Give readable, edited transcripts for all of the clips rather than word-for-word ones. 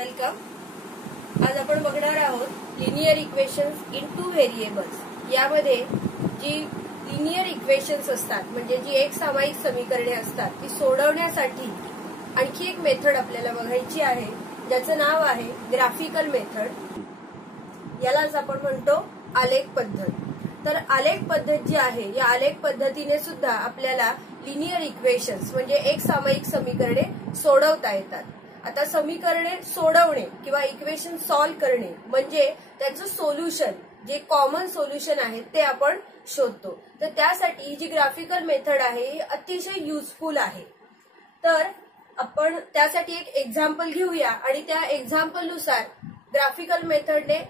Welcome. आज आपण बघणार आहोत linear equations in two variables. यामध्ये जी लिनियर इक्वेशन्स असतात म्हणजे जी एक सामायिक समीकरणे असतात ती सोडवण्यासाठी आणखी एक मेथड आपल्याला बघायची आहे ज्याचं नाव आहे ग्राफिकल मेथड. यालाच आपण म्हणतो आलेख पद्धत. तर आलेख पद्धत जी आहे या आलेख पद्धतीने सुद्धा आपल्याला लिनियर इक्वेशन्स म्हणजे एक सामायिक समीकरणे सोडवता येतात. आता समीकरणे सोडवणे किंवा इक्वेशन सॉल्व्ह करणे म्हणजे त्याचं सोल्युशन जे कॉमन सोल्युशन आहे ते आपण शोधतो. तर त्यासाठी ही जी ग्राफिकल मेथड आहे ही अतिशय युजफुल आहे. तर आपण त्यासाठी एक एक्झाम्पल घेऊया आणि त्या एक्झाम्पलनुसार ग्राफिकल मेथडने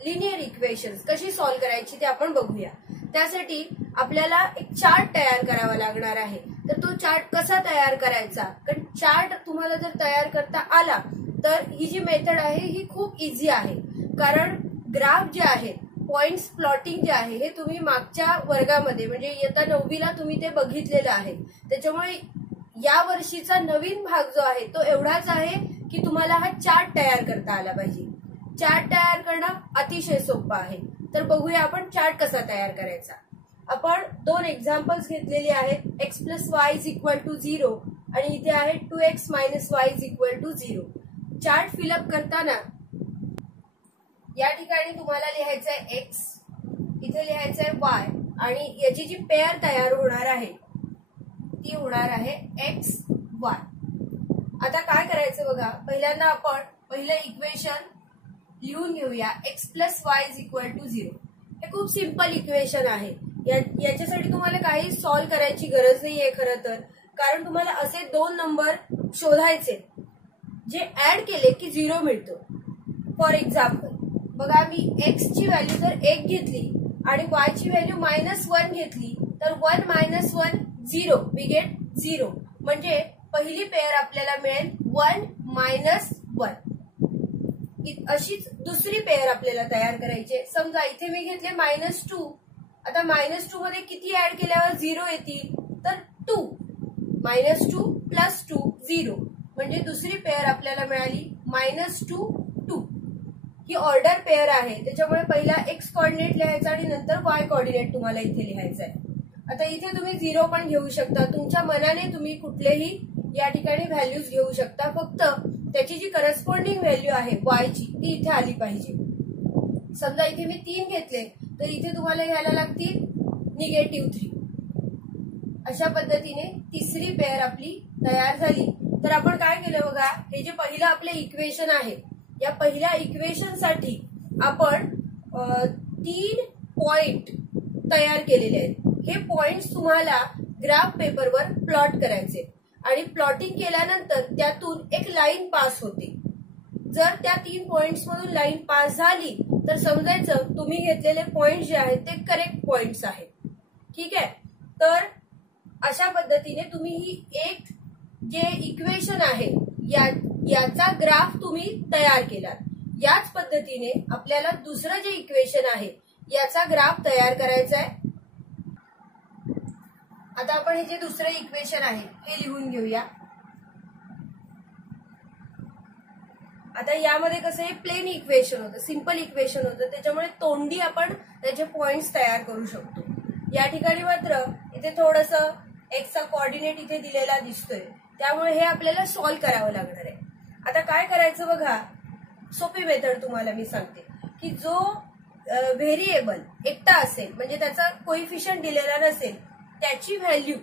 लिनियर इक्वेशन्स कशी सॉल्व्ह करायची ते आपण बघूया. त्यासाठी आपल्याला एक चार्ट तयार करावा लागणार आहे. तर तो चार्ट कसा तयार करायचा, कारण चार्ट तुम्हाला जर तयार करता आला तर ही जी मेथड आहे ही खूप इझी आहे. कारण ग्राफ जे आहे पॉइंट्स प्लॉटिंग जे आहे हे तुम्ही मागच्या वर्गामध्ये म्हणजे इयत्ता 9वीला तुम्ही ते बघितलेलं आहे. त्याच्यामुळे या वर्षीचा नवीन भाग जो आहे तो एवढाच आहे की तुम्हाला हा चार्ट तयार करता आला पाहिजे. चार्ट तयार करणं अतिशय सोपं आहे. तर बघूया आपण चार्ट कसा तयार करायचा. आपण दोन एक्झाम्पल्स घेतलेली आहेत. x + y = 0 आणि इथे आहे 2x - y = 0. चार्ट फिलअप करताना या ठिकाणी तुम्हाला लिहायचं आहे x, इथे लिहायचं आहे y आणि याची जी पेअर तयार होणार आहे ती होणार आहे x y. आता काय करायचं बघा, पहिल्यांदा आपण पहिलं इक्वेशन लिहून घेऊया. x + y = 0. हे खूप सिंपल इक्वेशन आहे. याच्यासाठी तुम्हाला काही सॉल्व्ह करायची गरज नाहीये खरं तर, कारण तुम्हाला असे दोन नंबर शोधायचे जे ऍड केले की 0 मिळतो. फॉर एक्झाम्पल बघा, मी x ची व्हॅल्यू जर 1 घेतली आणि y ची व्हॅल्यू -1 घेतली तर 1 - 1 0 वी गेट 0. म्हणजे पहिली पेअर आपल्याला मिळेल 1 - 1. अशीच दुसरी पेअर आपल्याला तयार करायची. समजा इथे मी घेतले -2. आता -2 मध्ये किती ऍड केल्यावर 0 येतील तर 2. -2 + 2 0. म्हणजे दुसरी पेअर आपल्याला मिळाली -2 2. ही ऑर्डर पेअर आहे त्याच्यामुळे पहिला x कोऑर्डिनेट लिहायचा आणि नंतर y कोऑर्डिनेट तुम्हाला इथे लिहायचा आहे. आता इथे तुम्ही 0 पण घेऊ शकता. तुमच्या मनाने तुम्ही कुठलेही या ठिकाणी व्हॅल्यूज घेऊ शकता. फक्त त्याची जी करस्पॉन्डिंग व्हॅल्यू आहे y ची ती इथे आली पाहिजे. समजा इथे मी 3 घेतले तर इथे तुम्हाला घ्यायला लागतील -3. अशा पद्धतीने तिसरी पेअर आपली तयार झाली. तर आपण काय केलं बघा, हे जे पहिलं आपले इक्वेशन आहे या पहिल्या इक्वेशन साठी आपण 3 पॉइंट तयार केलेले आहेत. हे पॉइंट्स तुम्हाला ग्राफ पेपरवर प्लॉट करायचे आणि प्लॉटिंग केल्यानंतर त्यातून एक लाईन पास होते. जर त्या 3 पॉइंट्स मधून लाईन पास झाली तर समजायचं तुम्ही घेतलेले पॉइंट जे आहेत ते करेक्ट पॉइंट्स आहेत. ठीक आहे. तर अशा पद्धतीने तुम्ही ही एक जे इक्वेशन आहे याचा ग्राफ तुम्ही तयार केलात. याच पद्धतीने आपल्याला दुसरं जे इक्वेशन आहे याचा ग्राफ तयार करायचा आहे. आता आपण हे जे दुसरं इक्वेशन आहे हे लिहून घेऊया. आता यामध्ये कसं हे प्लेन इक्वेशन होतं, सिंपल इक्वेशन होतं, त्याच्यामुळे तोंडी आपण त्याचे पॉइंट्स तयार करू शकतो. या ठिकाणी मात्र इथे थोडंसं एक्सचा कोऑर्डिनेट इथे दिलेला दिसतोय त्यामुळे हे आपल्याला सॉल्व्ह करावं लागणार आहे. आता काय करायचं बघा, सोपी मेथड तुम्हाला मी सांगते की जो व्हेरिएबल एकटा असेल म्हणजे त्याचा कोइफिशियंट दिलेला नसेल त्याची व्हॅल्यू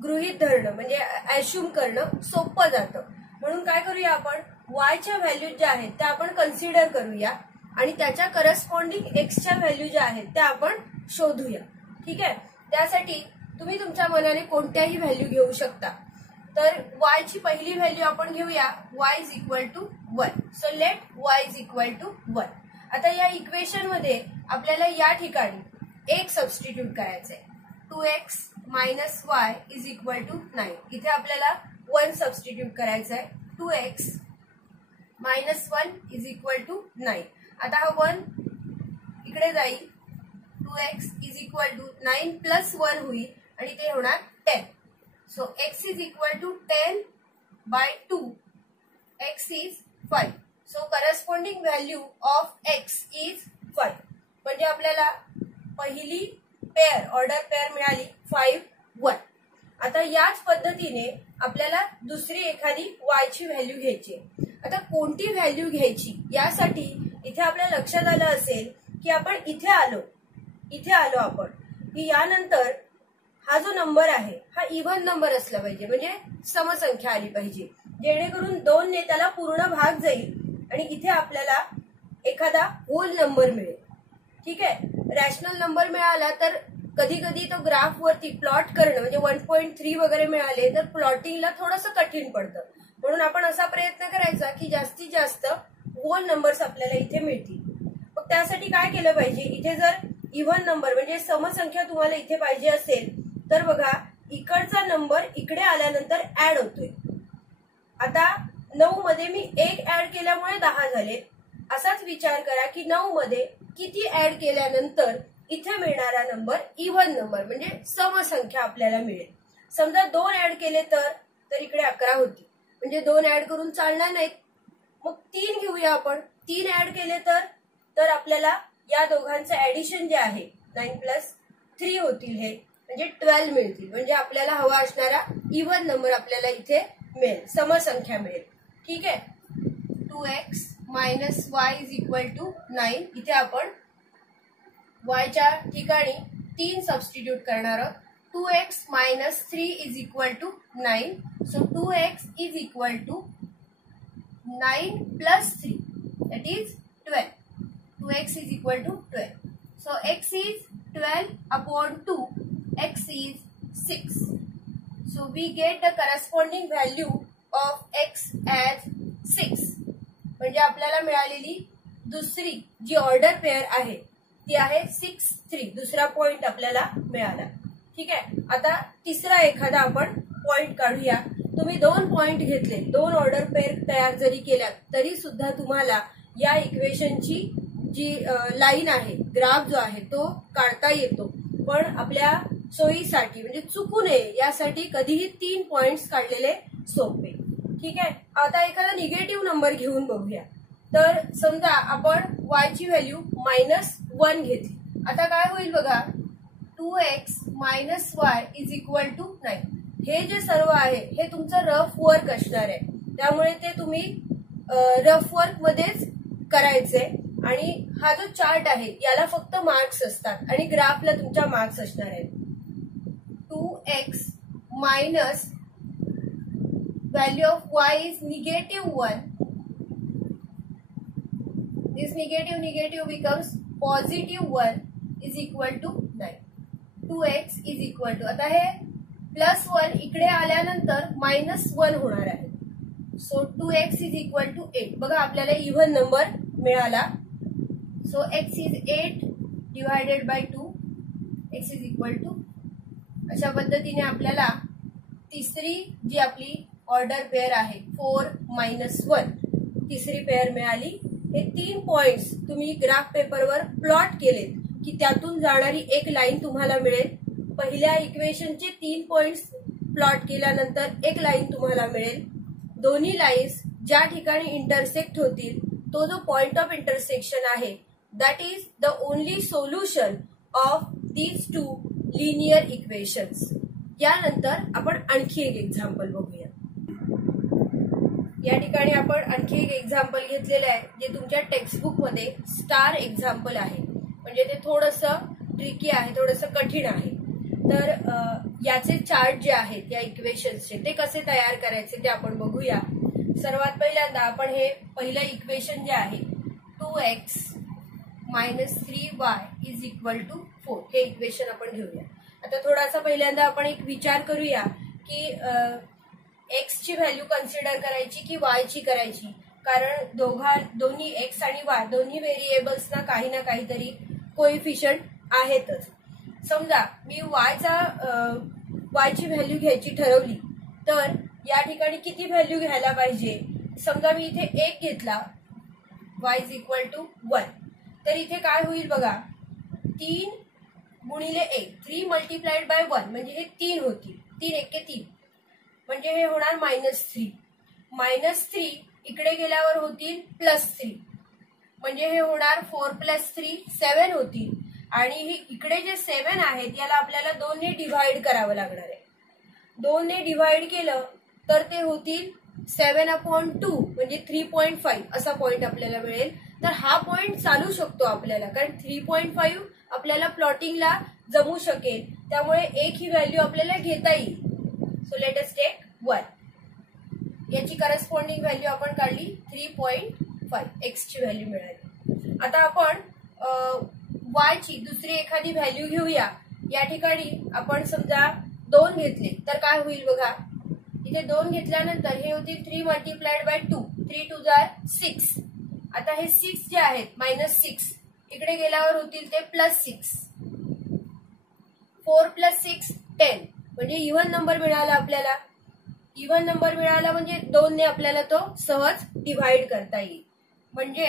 गृहीत धरणं म्हणजे ऍश्युम करणं सोपं जातं. म्हणून काय करूया, आपण y च्या व्हॅल्यू ज्या आहेत त्या आपण कन्सिडर करूया आणि त्याच्या करस्पॉन्डिंग x च्या व्हॅल्यू ज्या आहेत त्या आपण शोधूया. ठीक आहे. त्यासाठी तुम्ही तुमच्या मनाने कोणत्याही व्हॅल्यू घेऊ शकता. तर y ची पहिली व्हॅल्यू आपण घेऊया y = 1. So let y = 1. आता या इक्वेशन मध्ये आपल्याला या ठिकाणी 1 सबस्टिट्यूट करायचंय. 2x - y = 9. इथे आपल्याला 1 सबस्टिट्यूट करायचं आहे. 2x - 1 = 9. आता हा 1 इकडे जाईल. 2x = 9 + 1 होईल आणि ते होणार 10. So x = 10/2. x is 5. So corresponding value of x is 5. म्हणजे आपल्याला पहिली पेअर ऑर्डर पेअर मिळाली 5 1. आता याच पद्धतीने आपल्याला दुसरी एखादी y ची व्हॅल्यू घ्यायची. आता कोणती व्हॅल्यू घ्यायची यासाठी इथे आपल्या लक्षात आलं असेल की आपण इथे आलो आपण की यानंतर हा जो नंबर आहे हा इव्हन नंबर असला पाहिजे, म्हणजे समसंख्या आली पाहिजे, जेणेकरून 2 ने त्याला पूर्ण भाग जाईल आणि इथे आपल्याला एखादा होल नंबर मिळेल. ठीक आहे. रॅशनल नंबर मिळाला तर कधी कधी तो ग्राफ वरती प्लॉट करणं म्हणजे 1.3 वगैरे मिळाले तर प्लॉटिंगला थोडंसं कठीण पडतं. म्हणून आपण असा प्रयत्न करायचा की जास्तीत जास्त होल नंबर्स आपल्याला इथे मिळतील. मग त्यासाठी काय केलं पाहिजे, इथे जर इव्हन नंबर म्हणजे समसंख्या तुम्हाला इथे पाहिजे असेल तर बघा इकडचा नंबर इकडे आल्यानंतर ऍड होतोय. आता 9 मध्ये मी 1 ऍड केल्यामुळे 10 झाले. असाच विचार करा की 9 मध्ये किती ऍड केल्यानंतर इथे मिळणारा नंबर इव्हन नंबर म्हणजे समसंख्या आपल्याला मिळेल. समजा 2 ऍड केले तर इकडे 11 होती, म्हणजे 2 ऍड करून चालणार नाहीत. मग 3 घेऊया आपण. 3 ऍड केले तर आपल्याला या दोघांचं ऍडिशन जे आहे 9 + 3 होतील, हे म्हणजे 12 मिळतील. म्हणजे आपल्याला हवा असणारा इव्हन नंबर आपल्याला इथे मिळेल, समसंख्या मिळेल. ठीक आहे. 2x - y = 9. इथे आपण y च्या ठिकाणी 3 सबस्टिट्यूट करणार आहोत. 2x - 3 = 9. So 2x = 9 + 3 that is 12. 2x = 12. So x is 12/2. X is 6. So we get the corresponding value of x as 6. म्हणजे आपल्याला मिळालेली दुसरी जी ऑर्डर पेअर आहे ती आहे 6 3. दुसरा पॉइंट आपल्याला मिळाला. ठीक आहे. आता तिसरा एखादा आपण पॉइंट काढूया. तुम्ही 2 पॉइंट घेतले, 2 ऑर्डर पेअर तयार जरी केल्या तरी सुद्धा तुम्हाला या इक्वेशनची जी लाईन आहे, ग्राफ जो आहे तो काढता येतो. पण आपल्या सोयीसाठी म्हणजे चुकू नये यासाठी कधीही 3 पॉइंट्स काढलेले सोपे. ठीक आहे. आता एखादा निगेटिव्ह नंबर घेऊन बघूया. तर समजा आपण y ची व्हॅल्यू -1 घेतली. आता काय होईल बघा, 2x - y = 9. हे जे सर्व आहे हे तुमचं रफ वर्क असणार आहे, त्यामुळे ते तुम्ही रफ वर्क मध्येच करायचे. आणि हा जो चार्ट आहे याला फक्त मार्क्स असतात आणि ग्राफला तुमच्या मार्क्स असणार आहेत. 2x minus value of y is -1. This negative becomes +1 is equal to 9. 2x is equal to, आता हे +1 इकडे आल्यानंतर -1 होणार आहे. So 2x is equal to 8. बघा आपल्याला इव्हन नंबर मिळाला. So x is 8 divided by 2. x is equal to, अशा पद्धतीने आपल्याला तिसरी जी आपली ऑर्डर पेअर आहे 4 - 1 तिसरी पेअर मिळाली. हे 3 पॉइंट्स तुम्ही ग्राफ पेपरवर प्लॉट केलेत की त्यातून जाणारी एक लाईन तुम्हाला मिळेल. पहिल्या इक्वेशनचे 3 पॉइंट्स प्लॉट केल्यानंतर एक लाईन तुम्हाला मिळेल. दोन्ही लाईन्स ज्या ठिकाणी इंटरसेक्ट होतील तो जो पॉइंट ऑफ इंटरसेक्शन आहे that is the only solution of these 2 linear equations. यानंतर आपण आणखी एक एक्झाम्पल बघूया. या ठिकाणी आपण आणखी एक एक्झाम्पल घेतलेलं आहे जे तुमच्या टेक्स्टबुक मध्ये स्टार एक्झाम्पल आहे, म्हणजे ते थोडंसं ट्रिकी आहे, थोडंसं कठीण आहे. तर याचे चार्ट जे आहेत या इक्वेशन्सचे ते कसे तयार करायचे ते आपण बघूया. सर्वात पहिल्यांदा आपण हे पहिलं इक्वेशन जे आहे 2x - 3y = 4 हे इक्वेशन आपण घेऊया. आता थोडासा पहिल्यांदा आपण एक विचार करूया की एक्स ची व्हॅल्यू कन्सिडर करायची की वाय ची करायची, कारण दोन्ही एक्स आणि वाय दोन्ही व्हेरिएबल्सना काही ना काहीतरी कोएफिशियंट आहेतच. समजा मी वाय ची व्हॅल्यू घ्यायची ठरवली तर या ठिकाणी किती व्हॅल्यू घ्यायला पाहिजे. समजा मी इथे 1 घेतला, y = 1, तर इथे काय होईल बघा, 3 गुणिले 1 3 मल्टिप्लाइड बाय 1 म्हणजे हे 3 होतील. 3 × 3 म्हणजे हे होणार -3. -3 इकडे गेल्यावर होतील +3, म्हणजे हे होणार 4 + 3 7 होतील. आणि इकडे जे 7 आहेत याला आपल्याला 2 ने डिव्हाइड करावं लागणार आहे. 2 ने डिव्हाइड केलं तर ते होतील 7/2 म्हणजे 3.5 असा पॉइंट आपल्याला मिळेल. तर हा पॉइंट चालू शकतो आपल्याला, कारण 3.5 आपल्याला प्लॉटिंगला जमू शकेल, त्यामुळे एक ही व्हॅल्यू आपल्याला घेता येईल. So let us take 1. याची करस्पॉन्डिंग व्हॅल्यू आपण काढली 3.5, एक्स ची व्हॅल्यू मिळाली. आता आपण y ची दुसरी एखादी व्हॅल्यू घेऊया. या ठिकाणी आपण समजा 2 घेतले तर काय होईल बघा. इथे 2 घेतल्यानंतर हे होतील 3 × 2, 3 2 6. आता हे 6 जे आहेत -6 इकडे गेल्यावर होतील ते +6. 4 + 6 10, म्हणजे इव्हन नंबर मिळाला आपल्याला. इव्हन नंबर मिळाला म्हणजे 2 ने आपल्याला तो सहज डिव्हाइड करता येईल. म्हणजे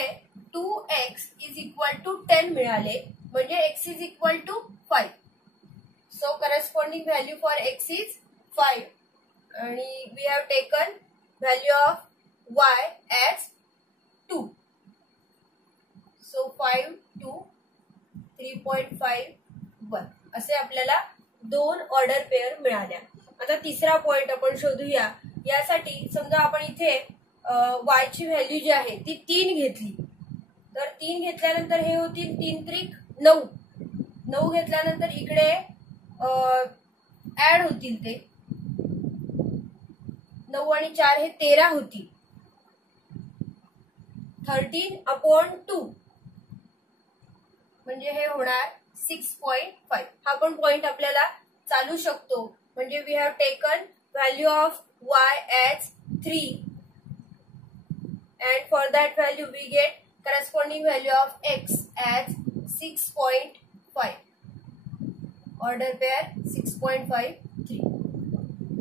2x = 10 मिळाले, म्हणजे x = 5. So corresponding value for x is 5 आणि we have taken value of y as 2. So 5 2 3.5 1 असे आपल्याला 2 ऑर्डर पेअर मिळाल्या. आता तिसरा पॉइंट आपण शोधूया. यासाठी समजा आपण इथे y ची व्हॅल्यू जी आहे ती 3 घेतली, तर 3 घेतल्यानंतर हे होतील 3 त्रिक 9. 9 घेतल्यानंतर इकडे ऍड होतील ते 9 आणि 4 हे 13 होतील. 13/2 म्हणजे हे होणार 6.5. हा पण पॉइंट आपल्याला चालू शकतो. म्हणजे we have taken value of y as 3 and for that value we get corresponding value of x as 6.5. Order pair 6.53.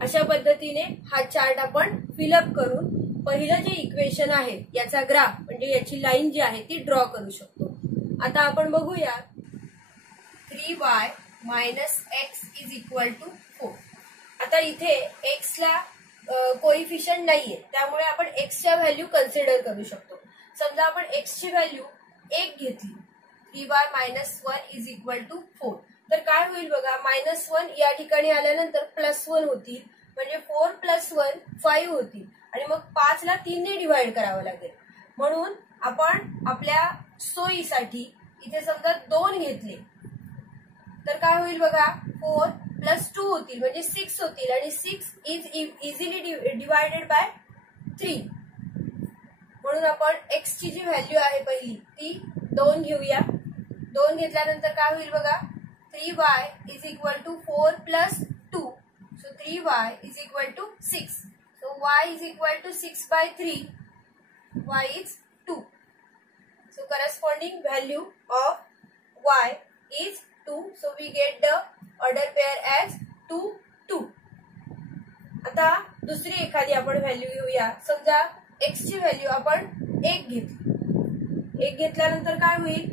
अशा पद्धतीने हा चार्ट आपण फिलअप करून पहिलं जे इक्वेशन आहे याचा ग्राफ म्हणजे याची लाईन जी आहे ती ड्रॉ करू शकतो. आता आपण बघूया 3y - x = 4. आता इथे x ला कोइफिशियंट नाहीये, त्यामुळे आपण x च्या व्हॅल्यू कन्सिडर करू शकतो. समजा आपण x ची व्हॅल्यू 1 घेतली, 3y - 1 = 4. तर काय होईल बघा, -1 या ठिकाणी आल्यानंतर +1 होतील, म्हणजे 4 + 1 5 होतील आणि मग 5 ला 3 ने डिव्हाइड करावं लागेल. म्हणून आपण आपल्या सोयीसाठी इथे समजा 2 घेतले तर काय होईल बघा, 4 + 2 होतील म्हणजे 6 होतील आणि 6 इज इझिली डिवायडेड बाय 3. म्हणून आपण x ची जी व्हॅल्यू आहे पहिली ती 2 घेऊया. 2 घेतल्यानंतर काय होईल बघा, 3y = 4 + 2. So 3y = 6. So y = 6/3. y is 2. So corresponding value of y is 2. So we get the order pair as 2 2. आता दुसरी एखादी आपण व्हॅल्यू घेऊया. समजा x ची व्हॅल्यू आपण 1 घेतली. 1 घेतल्यानंतर काय होईल,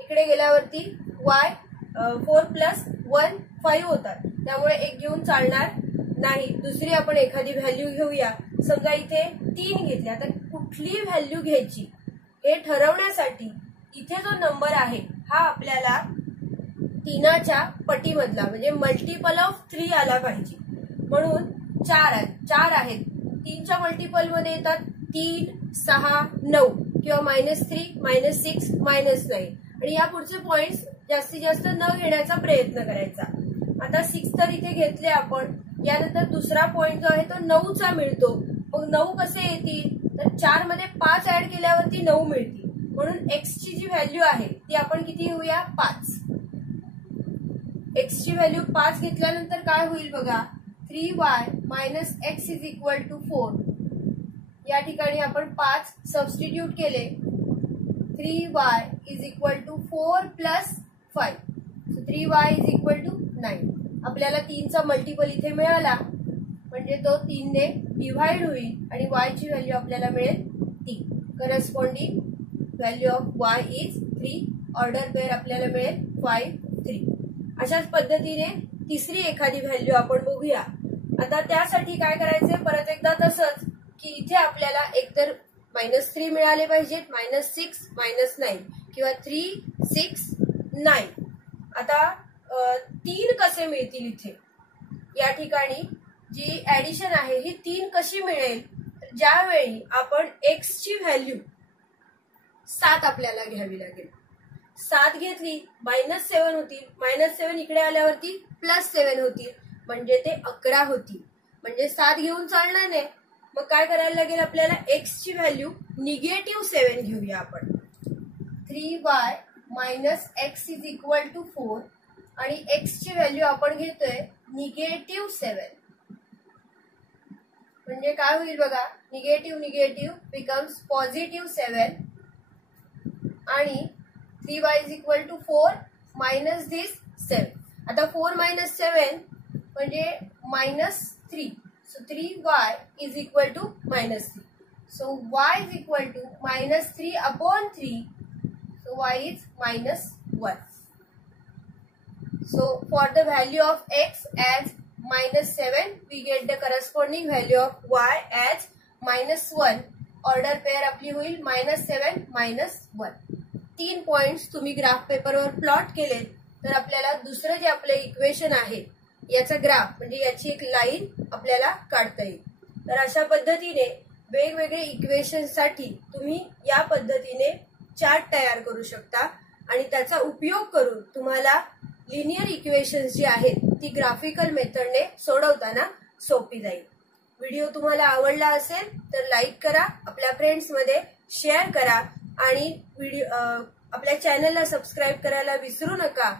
इकडे गेल्यावरती y 4 + 1 5 होतात, त्यामुळे 1 घेऊन चालणार नाही. दुसरी आपण एखादी व्हॅल्यू घेऊया. समजा इथे 3 घेतल्या, तर कुठली व्हॅल्यू घ्यायची हे ठरवण्यासाठी इथे जो नंबर आहे हा आपल्याला 3च्या पटीमधला म्हणजे मल्टिपल ऑफ 3 आला पाहिजे. म्हणून 4 आहेत. 3च्या मल्टिपल मध्ये येतात 3 6 9 किंवा -3 -6 -9 आणि या पुढचे पॉइंट्स जास्तीत जास्त न घेण्याचा प्रयत्न करायचा. आता 6 तर इथे घेतले आपण. यानंतर दुसरा पॉइंट जो आहे तो 9चा मिळतो. मग 9 कसे येतील, तर 4 मध्ये 5 ऍड केल्यावरती 9 मिळतील. म्हणून x ची जी व्हॅल्यू आहे ती आपण किती घेऊया, 5. x ची व्हॅल्यू 5 घेतल्यानंतर काय होईल बघा, 3y - x = 4. या ठिकाणी आपण 5 सबस्टिट्यूट केले. 3y = 4 + 5. So 3y = 9. आपल्याला 3चा मल्टिपल इथे मिळाला म्हणजे तो 3 ने डिव्हाइड होईल आणि y ची व्हॅल्यू आपल्याला मिळेल 3. Corresponding value of y is 3. Order pair आपल्याला मिळेल 5 3. अशाच पद्धतीने तिसरी एखादी व्हॅल्यू आपण बघूया. आता त्यासाठी काय करायचे, परत एकदा तसंच की इथे आपल्याला एकतर -3 मिळाले पाहिजेत, -6, -9 किंवा 3, 6, 9. आता 3 कसे मिळतील इथे? या ठिकाणी जी ऍडिशन आहे ही 3 कशी मिळेल? ज्यावेळी आपण x ची व्हॅल्यू 7 आपल्याला घ्यावी लागेल. 7 घेतली, -7 होतील, -7 इकडे आल्यावरती +7 होतील, म्हणजे ते 11 होतील. म्हणजे 7 घेऊन चालणार नाही. मग काय करायला लागेल आपल्याला? x ची व्हॅल्यू -7 घेऊया आपण. 3y - x = 4 आणि x ची व्हॅल्यू आपण घेतोय -7. म्हणजे काय होईल बघा? निगेटिव्ह बिकम्स +7 आणि 3y = 4 मायनस दिस 7. आता 4 - 7 म्हणजे -3. So 3y = -3. So y = -3/3. So y is -1. So for the value of x as -7, we get the corresponding value of y as -1. Order pair आपली होईल -7, -1. 3 पॉइंट्स तुम्ही ग्राफ पेपरवर प्लॉट केले तर आपल्याला दुसरं जे आपलं इक्वेशन आहे याचा ग्राफ म्हणजे याची एक लाईन आपल्याला काढता येईल. तर अशा पद्धतीने वेगवेगळे इक्वेशनसाठी तुम्ही या पद्धतीने चार्ट तयार करू शकता आणि त्याचा उपयोग करून तुम्हाला लिनियर इक्वेशन्स जी आहेत ती ग्राफिकल मेथडने सोडवताना सोपी जाईल. व्हिडिओ तुम्हाला आवडला असेल तर लाईक करा, आपल्या फ्रेंड्समध्ये शेअर करा आणि आपल्या चॅनलला सबस्क्राईब करायला विसरू नका.